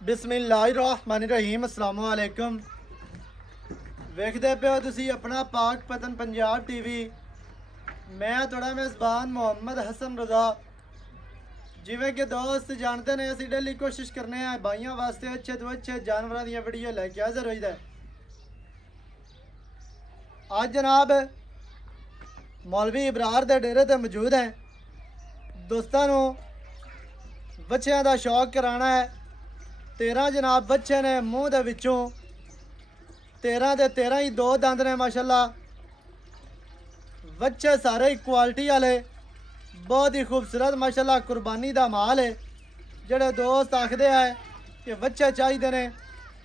बिस्मिल्लाहिर्रहमानिर्रहीम अस्सलाम वालेकुम। वेखदे पे हो तुसी अपना पाक पतन पंजाब टीवी। मैं थोड़ा मेज़बान मोहम्मद हसन रज़ा। जिवें कि दोस्त जानते ने असी डेली कोशिश करने हैं भाइयों वास्ते अच्छे तो अच्छे जानवरों दी वीडियो लैके हाज़र होईदा। आज जनाब मौलवी इब्रार दे डेरे ते मौजूद हैं। दोस्तां नूं बच्चों का शौक कराना है। 13 जनाब बच्चे ने मूँह दे विचों 13 दे 13 ही 2 दंद ने माशाल्लाह। बच्चे सारे ही क्वालिटी वाले बहुत ही खूबसूरत माशाल्लाह कुर्बानी का माल है। जेडे दोस्त आखते हैं कि बच्चे चाहिए ने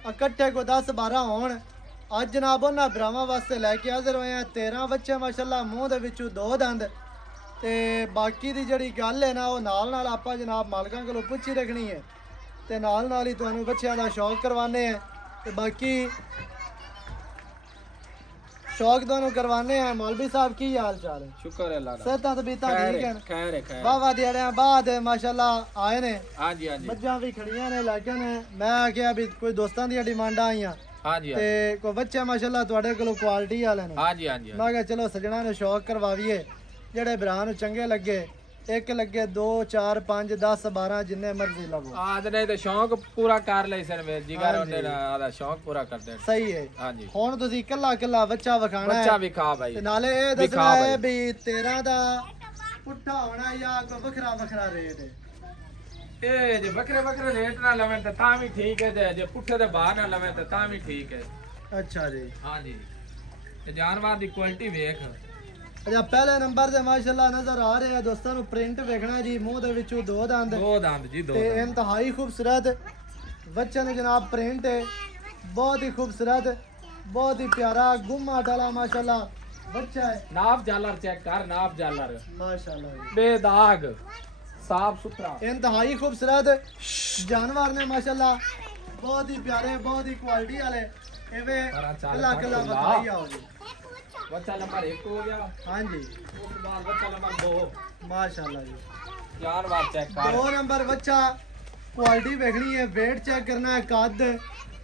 इकट्ठे को 10-12 होण। अज जनाब उन्होंने भरावां वास्ते लैके हाजिर होए हैं 13 बच्चे माशाल्लाह मूँह दे विचों 2 दंद। ते बाकी दी जिहड़ी गल है ना वो नाल आपां जनाब मालकां कोलों पुछी रखनी है ते नाल ही तुहानूं बच्चों का शौक करवाने हैं। ते बाकी शौक तुहानूं करवाने हैं। मौलवी साहब की हाल चाल है? शुक्र है अल्लाह दा। सेहतां तबीयतां ठीक हैं? खैर है खैर। वाह वाह दिहाड़ियां बाद माशाल्लाह आए ने। हां जी हां जी। मज्जां भी खड़ियां ने लेकिन मैं आखिया भी कोई दोस्तां दी डिमांडां आईयां। हां जी ते कोई बच्चे माशाल्लाह तुहाडे कोलों क्वालिटी वाले ने। हां जी हां जी। मैं कहा चलो सजना ने शौक करवावीए जेडे भरा नूं चंगे लगे। एक लगे 2 4 5 10 12 जिन्ने मर्जी लगो। आज ने तो शौक पूरा कर ले सर वीर जी घर होंदे ना आदा शौक पूरा कर दे। सही है। हां जी। हुण तुसी कल्ला बच्चा विखाना है। बच्चा विखा भाई। ते नाले ए दसना है भी 13 दा पुट्ठा होना या कोई वखरा रेट है? ए जे बकरे रेट ना लवें तो ता भी ठीक है जे पुट्ठे दे बाहर ना लवें तो ता भी ठीक है। अच्छा जी। हां जी। ते जानवर दी क्वालिटी वेख। अच्छा पहले नंबर ते माशाल्लाह नजर आ रहे हैं दोस्तों नूं प्रिंट वेखना जी मूँह दे विचों 2 दंद। 2 दंद जी 2 ते इंतहाई खूबसूरत बच्चे ने जनाब प्रिंट है बहुत ही खूबसूरत बहुत ही प्यारा गुम्मा डाला माशाल्लाह बच्चा है। नाप जालर चेक कर नाप जालर माशाल्लाह बेदाग साफ सुथरा इंतहाई खूबसूरत जानवर ने माशाल्लाह बहुत ही प्यारे बहुत ही क्वालिटी वाले। कला बताई आओ जी। बच्चा नंबर 1 हो गया। हाँ जी। उसके बाद बच्चा नंबर 2 माशाल्लाह जी। जानवर चेक कर। 2 नंबर बच्चा क्वालिटी देखनी है वेट चेक करना है कद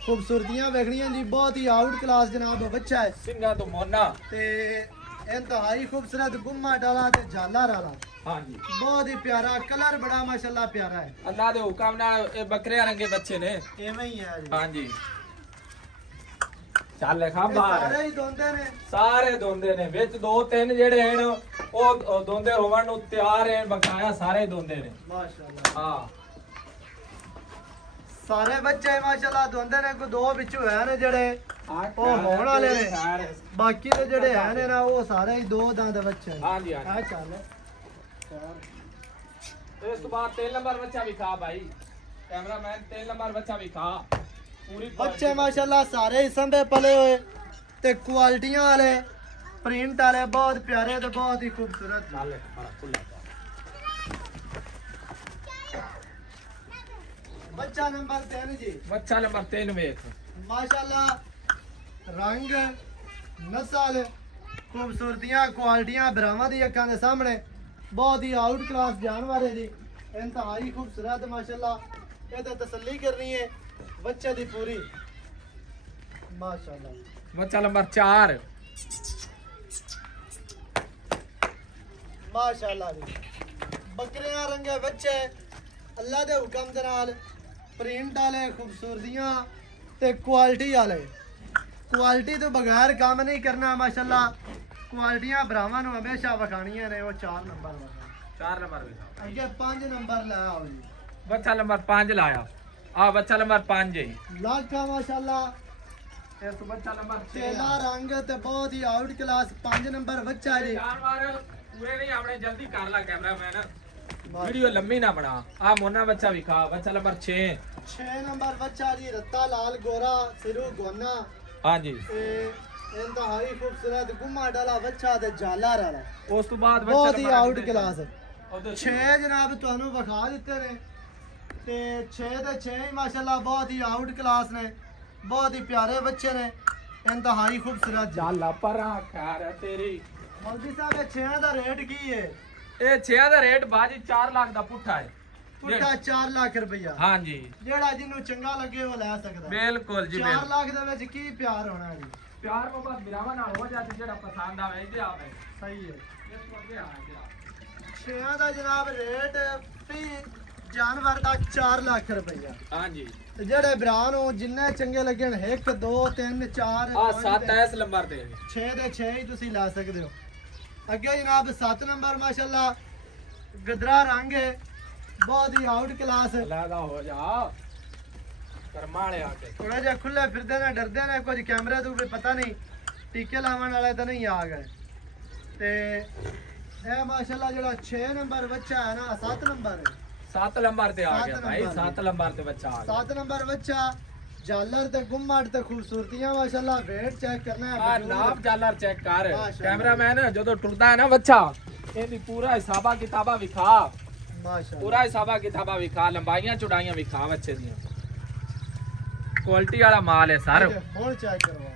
खूबसूरतियां देखनी है जी बहुत ही आउट क्लास जनाब बच्चा है। सिंगा तो मोना ते इंतहाई खूबसूरत गुम्मा डाला ते झालर वाला। हाँ जी। बहुत ही प्यारा कलर बड़ा माशाल्लाह प्यारा है। अल्लाह दे हुक्म नाल ए बकरे रंगे बच्चे ने एवें ही है जी। हाँ जी। चल खा बाहर सारे ही दोंदे ने सारे दोंदे ने विच 2-3 जेड़े हैं ओ दोंदे होवन नु तैयार हैं बकाया सारे दोंदे ने माशाल्लाह। हां सारे बच्चे माशाल्लाह दोंदे ने को 2 विचों है ने जेड़े ओ होण वाले ने बाकी दे जेड़े है ने ना वो सारे ही 2 दंद बच्चे। हां जी हां आ चल इस तो बाद 3 नंबर बच्चा भी खा भाई कैमरामैन 3 नंबर बच्चा भी खा पूरी बच्चे माशाल्लाह सारे ही संभे पले हुए ते क्वालिटियां वाले प्रिंट वाले बहुत प्यारे ते बहुत ही खूबसूरत। बच्चा नंबर 3 जी। बच्चा नंबर 3 वेख माशाल्लाह रंग नस्ल खूबसूरतियां क्वालिटियां भरावां दी अखां दे सामने बहुत ही आउट क्लास जानवर है जी इंतहाई खूबसूरत माशाल्लाह। ये तो तसल्ली करनी है बच्चे दी पूरी माशाल्लाह। बच्चा नंबर 4 माशाल्लाह जी बकरियां रंगे बच्चे अल्लाह दे हुक्म दे नाल प्रिंट वाले खूबसूरतियां ते क्वालिटी वाले। क्वालिटी तो बगैर काम नहीं करना माशाल्लाह। क्वालिटियां भरावां नूं हमेशा वखाणियां ने। वो 4 नंबर 4 नंबर अगे 5 नंबर ला आओ जी। बच्चा नंबर 5 लाया आ बच्चा नंबर 5 है लाखा माशाल्लाह। ये तो बच्चा नंबर 6 चेला रंग ते बहुत ही आउट क्लास 5 नंबर बच्चा है जी। जानवर पूरे नहीं आपने जल्दी कर ला कैमरामैन वीडियो लंबी ना बना। आ मोना बच्चा भी खा बच्चा नंबर 6 नंबर बच्चा जी रत्ता लाल गोरा सिरू गोना। हां जी। इंतहाई खूबसूरत गुम्मा डाला बच्चा ते झालर वाला। उस तो बाद बहुत ही आउट क्लास है। 6 जनाब तुहानू विखा दिते ने ते 6 दे 6 ही माशाल्लाह बहुत ही आउट क्लास ने बहुत ही प्यारे बच्चे ने इंतहाई खूबसूरत। झाला परा खैर है तेरी मौलवी साहब 6 दा रेट की है? ये 6 दा रेट बाजी 4 लाख दा पुट्ठा है। ਪੁੱਟਾ 4 ਲੱਖ ਰੁਪਇਆ। ਹਾਂਜੀ ਜਿਹੜਾ ਜਿਹਨੂੰ ਚੰਗਾ ਲੱਗੇ ਉਹ ਲੈ ਸਕਦਾ। ਬਿਲਕੁਲ ਜੀ 4 ਲੱਖ ਦੇ ਵਿੱਚ ਕੀ ਪਿਆਰ ਹੋਣਾ ਜੀ। ਪਿਆਰ ਮੁਹੱਬਤ ਬਿਰਾਵਾਂ ਨਾਲ ਹੋ ਜਾਂਦੀ, ਜਿਹੜਾ ਪਸੰਦ ਆਵੇ ਇਹਦੇ ਆਵੇ। ਸਹੀ ਹੈ। ਇਸ ਤੋਂ ਅੱਗੇ ਆ ਗਿਆ ਛਿਆਂ ਦਾ ਜਨਾਬ ਰੇਟ ਵੀ ਜਾਨਵਰ ਦਾ 4 ਲੱਖ ਰੁਪਇਆ। ਹਾਂਜੀ ਤੇ ਜਿਹੜੇ ਭਰਾ ਨੂੰ ਜਿੰਨੇ ਚੰਗੇ ਲੱਗਣ 1 2 3 4 ਆ 7 ਇਸ ਨੰਬਰ ਤੇ 6 ਦੇ 6 ਹੀ ਤੁਸੀਂ ਲਾ ਸਕਦੇ ਹੋ। ਅੱਗੇ ਜਨਾਬ 7 ਨੰਬਰ ਮਾਸ਼ਾਅੱਲਾ ਗਦਰਾ ਰੰਗ ਹੈ, ਬਹੁਤ ਹੀ ਆਊਟ ਕਲਾਸ। ਲਾਦਾ ਹੋ ਜਾ ਕਰਮਾ ਵਾਲੇ ਆ ਕੇ ਥੋੜਾ ਜਿਹਾ ਖੁੱਲੇ ਫਿਰਦੇ ਨੇ, ਡਰਦੇ ਨੇ, ਕੁਝ ਕੈਮਰੇ ਤੋਂ ਵੀ ਪਤਾ ਨਹੀਂ, ਟੀਕੇ ਲਾਉਣ ਵਾਲੇ ਤਾਂ ਨਹੀਂ ਆ ਗਏ। ਤੇ ਇਹ ਮਾਸ਼ਾਅੱਲਾ ਜਿਹੜਾ 6 ਨੰਬਰ ਬੱਚਾ ਹੈ ਨਾ, 7 ਨੰਬਰ ਹੈ, 7 ਨੰਬਰ ਤੇ ਆ ਗਿਆ ਸੱਤ ਭਾਈ, ਨੰਬਰ 7 ਨੰਬਰ ਤੇ ਬੱਚਾ ਆ ਗਿਆ। 7 ਨੰਬਰ ਬੱਚਾ ਜਾਲਰ ਤੇ ਗੁੰਮਟ ਤੇ ਖੂਬਸੂਰਤੀਆਂ ਮਾਸ਼ਾਅੱਲਾ। ਵੇਟ ਚੈੱਕ ਕਰਨਾ ਆ ਹੈ, ਨਾਪ ਜਾਲਰ ਚੈੱਕ ਕਰ। ਮਾਸ਼ਾਅੱਲਾ। ਕੈਮਰਾਮੈਨ ਜਦੋਂ ਟੁਰਦਾ ਹੈ ਨਾ ਬੱਚਾ, ਇਹਦੀ ਪੂਰਾ ਹਿਸਾਬਾ ਕਿਤਾਬਾ ਵਿਖਾ, ਮਾਸ਼ਾਅੱਲਾ ਪੂਰਾ ਹਿਸਾਬਾ ਕਿਤਾਬਾ ਵਿਖਾ, ਲੰਬਾਈਆਂ ਚੌੜਾਈਆਂ ਵਿਖਾ ਬੱਚੇ ਦੀਆਂ। ਕੁਆਲਿਟੀ ਵਾਲਾ ਮਾਲ ਹੈ ਸਰ। ਹੁਣ ਚੈੱਕ ਕਰਵਾ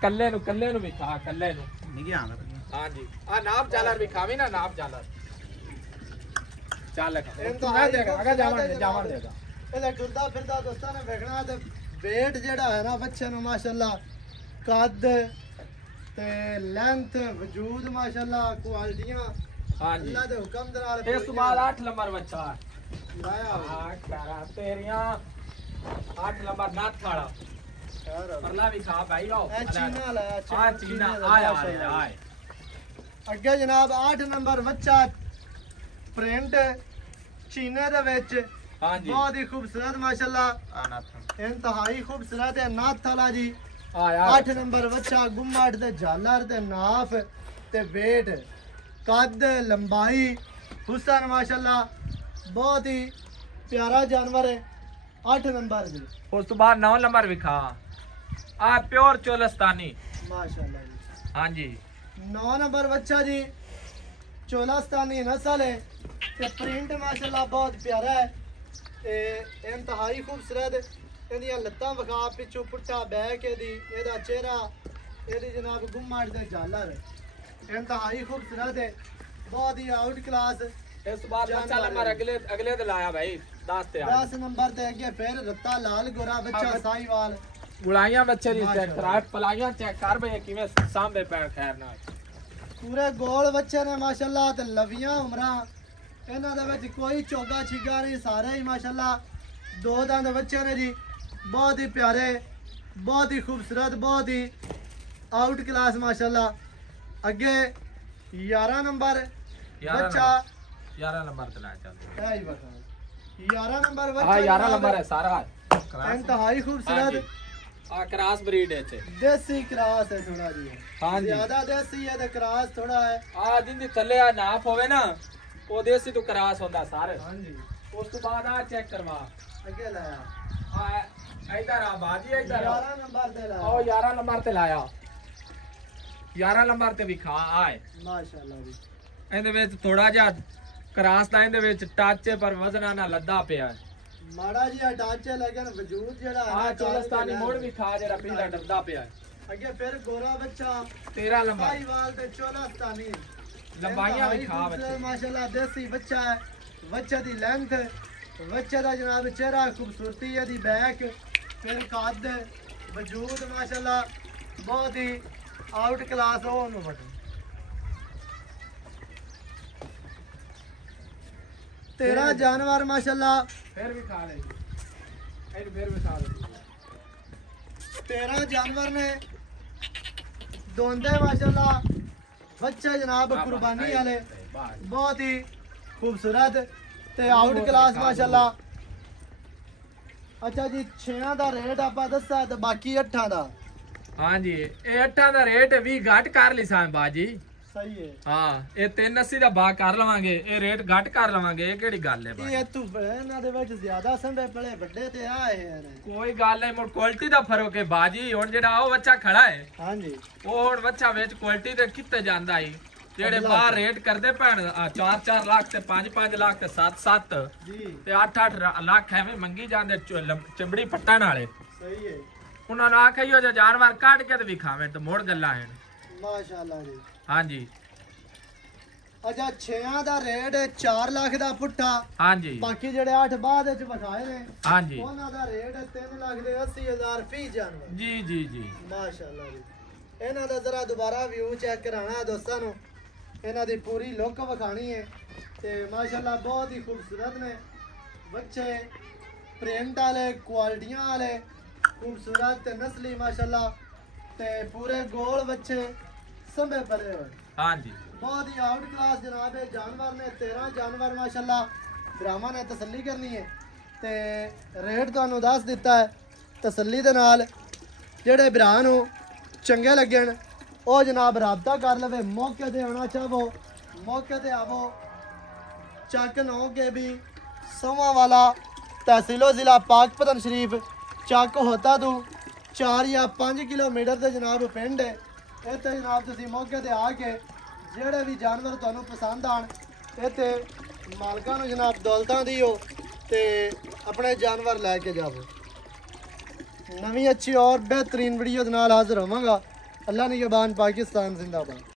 ਕੱਲੇ ਨੂੰ ਵਿਖਾ, ਕੱਲੇ ਨੂੰ। ਨਹੀਂ ਗਿਆ ਹਾਂਜੀ ਆ ਨਾਪ ਜਾਲਰ ਵਿਖਾਵੀ ਨਾ, ਨਾਪ ਜਾਲਰ ਚੱਲ ਇੰਤਹਾ ਦੇਗਾ ਅਗਾ ਜਾਵਣ ਦੇਗਾ। ਇਹਦਾ ਟੁਰਦਾ ਫਿਰਦਾ ਦੋਸਤਾਂ ਨੇ ਵੇਖਣਾ ਤੇ ਵੇਟ ਜਿਹੜਾ ਹੈ ਨਾ ਬੱਚੇ ਨੂੰ ਮਾਸ਼ਾਅੱਲਾ, ਕੱਦ ਤੇ ਲੈਂਥ ਵਜੂਦ ਮਾਸ਼ਾਅੱਲਾ, ਕੁਆਲਿਟੀਆਂ ਹਾਂਜੀ ਅੱਲਾ ਦੇ ਹੁਕਮ ਦੇ ਨਾਲ। ਇਸ ਤੋਂ ਬਾਅਦ 8 ਨੰਬਰ ਬੱਚਾ ਲਾਇਆ ਆ ਕਰਾ ਤੇਰੀਆਂ 8 ਨੰਬਰ ਨਾਥ ਵਾਲਾ ਪਰਲਾ ਵਿਖਾ ਭਾਈ ਲਓ। ਇਹ ਚੀਨਾ ਲਾਇਆ, ਆ ਚੀਨਾ ਆਇਆ ਆਇਆ। ਅੱਗੇ ਜਨਾਬ 8 ਨੰਬਰ ਬੱਚਾ ਪ੍ਰਿੰਟ ਚੀਨੇ ਦੇ ਵਿੱਚ, ਹਾਂਜੀ ਬਹੁਤ ਹੀ ਖੂਬਸੂਰਤ ਮਾਸ਼ਾਅੱਲਾ, ਇੰਤਹਾਈ ਖੂਬਸੂਰਤ ਹੈ। ਨਾਥ ਵਾਲਾ ਜੀ ਆਇਆ 8 ਨੰਬਰ ਬੱਚਾ, ਗੁੰਮਟ ਤੇ ਝਾਲਰ ਤੇ ਨਾਫ ਤੇ ਵੇਟ, ਕੱਦ, ਲੰਬਾਈ, ਹੁਸਨ ਮਾਸ਼ਾਅੱਲਾ, ਬਹੁਤ ਹੀ ਪਿਆਰਾ ਜਾਨਵਰ ਹੈ। 8 ਨੰਬਰ ਜੀ। ਉਸ ਤੋਂ ਬਾਅਦ 9 ਨੰਬਰ ਵਿਖਾ ਆ ਪਿਓਰ ਚੋਲਸਤਾਨੀ ਮਾਸ਼ਾਅੱਲਾ ਜੀ। ਹਾਂਜੀ 9 ਨੰਬਰ ਬੱਚਾ ਜੀ ਚੋਲਸਤਾਨੀ ਨਸਲ ਹੈ ਤੇ ਪ੍ਰਿੰਟ ਮਾਸ਼ਾਅੱਲਾ ਬਹੁਤ ਪਿਆਰਾ ਹੈ ਤੇ ਇੰਤਹਾਈ ਖੂਬਸੂਰਤ। ਇਹਦੀਆਂ ਲੱਤਾਂ ਵਿਖਾ, ਪਿੱਛੋਂ ਪੁੱਠਾ ਬੈਕ ਇਹਦੀ, ਇਹਦਾ ਚਿਹਰਾ, ਇਹਦੀ ਜਨਾਬ ਗੁੰਮਟ ਤੇ ਝਾਲਰ, ਇੰਤਹਾਈ ਖੂਬਸੂਰਤ ਹੈ, ਬਹੁਤ ਹੀ ਆਊਟ ਕਲਾਸ। ਇਸ ਤੋਂ ਬਾਅਦ ਬੱਚਾ ਨੰਬਰ ਅਗਲੇ ਤੇ ਲਾਇਆ ਭਾਈ 10 ਤੇ ਆ 10 ਨੰਬਰ ਤੇ ਅੱਗੇ ਫਿਰ ਰੱਤਾ ਲਾਲ ਗੋਰਾ ਬੱਚਾ ਸਾਈਵਾਲ। ਗੁਲਾਈਆਂ ਬੱਚੇ ਦੀ ਚੈੱਕ ਕਰਾ, ਪਲਾਈਆਂ ਚੈੱਕ ਕਰ ਬਈ ਕਿਵੇਂ ਸਾਹਮਣੇ ਪੈ ਖੈਰ ਨਾਲ। ਪੂਰੇ ਗੋਲ ਬੱਚੇ ਨੇ ਮਾਸ਼ਾਅੱਲਾ ਤੇ ਲਵੀਆਂ ਉਮਰਾਂ, ਇਹਨਾਂ ਦੇ ਵਿੱਚ ਕੋਈ ਚੋਗਾ ਛਿਗਾ ਨਹੀਂ, ਸਾਰੇ ਹੀ ਮਾਸ਼ਾਅੱਲਾ 2 ਦੰਦ ਬੱਚੇ ਨੇ ਜੀ, ਬਹੁਤ ਹੀ ਪਿਆਰੇ, ਬਹੁਤ ਹੀ ਖੂਬਸੂਰਤ, ਬਹੁਤ ਹੀ ਆਊਟ ਕਲਾਸ ਮਾਸ਼ਾਅੱਲਾ। ਅੱਗੇ 11 ਨੰਬਰ ਬੱਚਾ, 11 ਨੰਬਰ ਤੇ ਲਾਇਆ ਚੱਲ। ਇਹ ਹੀ ਬਤਾ 11 ਨੰਬਰ ਬੱਚਾ, ਹਾਂ 11 ਨੰਬਰ ਹੈ ਸਾਰਾ। ਇੰਤਹਾਈ ਖੂਬਸੂਰਤ ਆ ਕ੍ਰਾਸ ਬਰੀਡ ਹੈ ਚ, ਦੇਸੀ ਕ੍ਰਾਸ ਹੈ ਥੋੜਾ ਜੀ। ਹਾਂਜੀ ਜ਼ਿਆਦਾ ਦੇਸੀ ਹੈ ਤੇ ਕ੍ਰਾਸ ਥੋੜਾ ਹੈ। ਆ ਜਿੰਦੀ ਥੱਲੇ ਆ ਨਾਪ ਹੋਵੇ ਨਾ, ਉਹ ਦੇਸੀ ਤੋਂ ਕ੍ਰਾਸ ਹੁੰਦਾ ਸਾਰੇ। ਹਾਂਜੀ ਉਸ ਤੋਂ ਬਾਅਦ ਆ ਚੈੱਕ ਕਰਵਾ, ਅੱਗੇ ਲਾਇਆ ਆ ਇਧਰ ਆ ਬਾਜੀ, ਇਧਰ 11 ਨੰਬਰ ਤੇ ਲਾਇਆ। ਉਹ 11 ਨੰਬਰ ਤੇ ਲਾਇਆ, 11 ਨੰਬਰ ਤੇ ਵਿਖਾ ਆਏ। ਮਾਸ਼ਾਅੱਲਾ ਜੀ। ਇਹਦੇ ਵਿੱਚ ਥੋੜਾ ਜਿਹਾ ਕ੍ਰਾਸ ਦਾ ਇਹਦੇ ਵਿੱਚ ਟੱਚ ਹੈ, ਪਰ ਵਜ਼ਨਾਂ ਨਾਲ ਲੱਦਾ ਪਿਆ ਹੈ। ਮਾੜਾ ਜਿਹਾ ਡਾਂਚੇ ਲੱਗਣ ਵਜੂਦ ਜਿਹੜਾ ਹੈ ਆ ਨਾ ਚੋਲਸਤਾਨੀ ਮੋੜ ਵਿਖਾ, ਜਿਹੜਾ ਪੀਲਾ ਡਰਦਾ ਪਿਆ ਹੈ। ਅੱਗੇ ਫਿਰ ਗੋਰਾ ਬੱਚਾ 13 ਨੰਬਰ ਸਾਈਵਾਲ ਤੇ ਚੋਲਸਤਾਨੀ, ਲੰਬਾਈਆਂ ਵਿਖਾ ਬੱਚੇ। ਮਾਸ਼ਾਅੱਲਾ ਦੇਸੀ ਬੱਚਾ ਹੈ। ਬੱਚੇ ਦੀ ਲੈਂਥ, ਬੱਚੇ ਦਾ ਜਨਾਬ ਚਿਹਰਾ, ਖੂਬਸੂਰਤੀ ਇਹਦੀ ਬੈਕ, ਫਿਰ ਕੱਦ, ਵਜੂਦ ਮਾਸ਼ਾਅੱਲਾ ਬਹੁਤ ਹੀ ਆਊਟ ਕਲਾਸ। ਉਹਨੂੰ ਬਟਨ 13 ਜਾਨਵਰ ਮਾਸ਼ਾਅੱਲਾ, ਫਿਰ ਵਿਖਾ ਲੈ ਇਹਨੂੰ, ਫਿਰ ਵਿਖਾ ਲੈ 13 ਜਾਨਵਰ ਨੇ, ਦੋਂਦੇ ਮਾਸ਼ਾਅੱਲਾ ਬੱਚੇ ਜਨਾਬ ਕੁਰਬਾਨੀ ਵਾਲੇ, ਬਹੁਤ ਹੀ ਖੂਬਸੂਰਤ ਤੇ ਆਊਟ ਕਲਾਸ ਮਾਸ਼ਾਅੱਲਾ। ਅੱਛਾ ਜੀ 6 ਦਾ ਰੇਟ ਆਪਾਂ ਦੱਸਿਆ ਤੇ ਬਾਕੀ 8 ਦਾ। ਹਾਂਜੀ ਇਹ 8 ਦਾ ਰੇਟ 20 ਘੱਟ ਕਰ ਲਿਸਾਂ ਬਾਜੀ। ਸਹੀ ਹੈ। ਹਾਂ ਇਹ 380 ਦਾ ਬਾਗ ਕਰ ਲਵਾਂਗੇ, ਇਹ ਰੇਟ ਘੱਟ ਕਰ ਲਵਾਂਗੇ। ਇਹ ਕਿਹੜੀ ਗੱਲ ਹੈ ਬਾਜੀ? ਇਹ ਤੂੰ ਇਹਨਾਂ ਦੇ ਵਿੱਚ ਜ਼ਿਆਦਾ ਸੰਭੇ ਪਲੇ ਵੱਡੇ ਤੇ ਆਏ ਨੇ। ਕੋਈ ਗੱਲ ਨਹੀਂ, ਮੁੜ ਕੁਆਲਿਟੀ ਦਾ ਫਰਕ ਹੈ ਬਾਜੀ। ਹੁਣ ਜਿਹੜਾ ਉਹ ਬੱਚਾ ਖੜਾ ਹੈ, ਹਾਂਜੀ ਉਹ ਹੁਣ ਬੱਚਾ ਵਿੱਚ ਕੁਆਲਿਟੀ ਦੇ ਕਿੱਥੇ ਜਾਂਦਾ ਹੈ। ਜਿਹੜੇ ਬਾਹਰ ਰੇਟ ਕਰਦੇ ਭੈਣ 4-4 ਲੱਖ ਤੇ 5-5 ਲੱਖ ਤੇ 7-7 ਜੀ ਤੇ 8-8 ਲੱਖ ਐਵੇਂ ਮੰਗੀ ਜਾਂਦੇ ਚਮੜੀ ਪੱਟਣ ਵਾਲੇ। ਸਹੀ ਹੈ। ਉਹਨਾਂ ਨੂੰ ਆਖਿਓ ਜੇ ਜਾਨਵਰ ਕੱਢ ਕੇ ਤੇ ਵਿਖਾਵੇਂ ਤੇ ਮੋੜ ਗੱਲਾਂ ਹਨ। ਮਾਸ਼ਾਅੱਲਾ ਜੀ। ਹਾਂਜੀ ਅੱਛਾ 6 ਦਾ ਰੇਟ 4 ਲੱਖ ਦਾ ਪੁੱਠਾ। ਹਾਂਜੀ ਬਾਕੀ ਜਿਹੜੇ 8 ਬਾਅਦ ਵਿੱਚ ਵਿਖਾਏ ਨੇ ਹਾਂਜੀ ਉਹਨਾਂ ਦਾ ਰੇਟ 3 ਲੱਖ ਦੇ 80,000 ਫੀ ਜਾਨਵਰ। ਜੀ ਜੀ ਜੀ ਮਾਸ਼ਾਅੱਲਾ ਜੀ। ਇਹਨਾਂ ਦਾ ਜ਼ਰਾ ਦੁਬਾਰਾ ਵਿਊ ਚੈੱਕ ਕਰਾਣਾ ਦੋਸਤਾਂ ਨੂੰ, ਇਹਨਾਂ ਦੀ ਪੂਰੀ ਲੁੱਕ ਵਿਖਾਣੀ ਹੈ ਤੇ ਮਾਸ਼ਾਅੱਲਾ ਬਹੁਤ ਹੀ ਖੂਬਸੂਰਤ ਨੇ ਬੱਚੇ, ਪ੍ਰਿੰਟ ਵਾਲੇ, ਕੁਆਲਿਟੀਆਂ ਵਾਲੇ, ਖੂਬਸੂਰਤ ਤੇ ਨਸਲੀ ਮਾਸ਼ਾਅੱਲਾ ਤੇ ਪੂਰੇ ਗੋਲ ਬੱਚੇ ਸੰਭੇ ਭਰੇ ਹੋਏ। ਹਾਂਜੀ बहुत ही आउट क्लास जनाब है जानवर ने 13 जानवर माशाल्लाह ब्राह्मण ने तसल्ली करनी है ते रेट ਤੁਹਾਨੂੰ ਦੱਸ ਦਿੱਤਾ ਹੈ ਤਸੱਲੀ ਦੇ ਨਾਲ। ਜਿਹੜੇ ਭਰਾ ਨੂੰ ਚੰਗੇ ਲੱਗਣ ਉਹ ਜਨਾਬ ਰਾਬਤਾ ਕਰ ਲਵੇ। ਮੌਕੇ ਤੇ ਆਉਣਾ ਚਾਹੋ ਮੌਕੇ ਤੇ ਆਵੋ। ਚੱਕ ਨੋ के भी सोमा वाला तहसीलो ज़िला पाकपतन शरीफ ਚੱਕ होता तू 4 या 5 किलोमीटर ਤੇ ਜਨਾਬ ਪਿੰਡ ਹੈ। ਇੱਥੇ ਜਨਾਬ ਤੁਸੀਂ ਮੌਕੇ ਤੇ ਆ ਕੇ ਜਿਹੜੇ ਵੀ ਜਾਨਵਰ ਤੁਹਾਨੂੰ ਪਸੰਦ ਆਣ ਇੱਥੇ ਮਾਲਕਾਂ ਨੂੰ ਜਨਾਬ ਦੌਲਤਾਂ ਦਿਓ ਤੇ ਆਪਣੇ ਜਾਨਵਰ ਲੈ ਕੇ ਜਾਵੋ। ਨਵੀਂ ਅੱਛੀ ਔਰ ਬਿਹਤਰੀਨ ਵੀਡੀਓ ਦੇ ਨਾਲ ਹਾਜ਼ਰ ਹੋਵਾਂਗਾ। ਅੱਲਾ ਨਿਗਹਬਾਨ, ਪਾਕਿस्तान जिंदाबाद।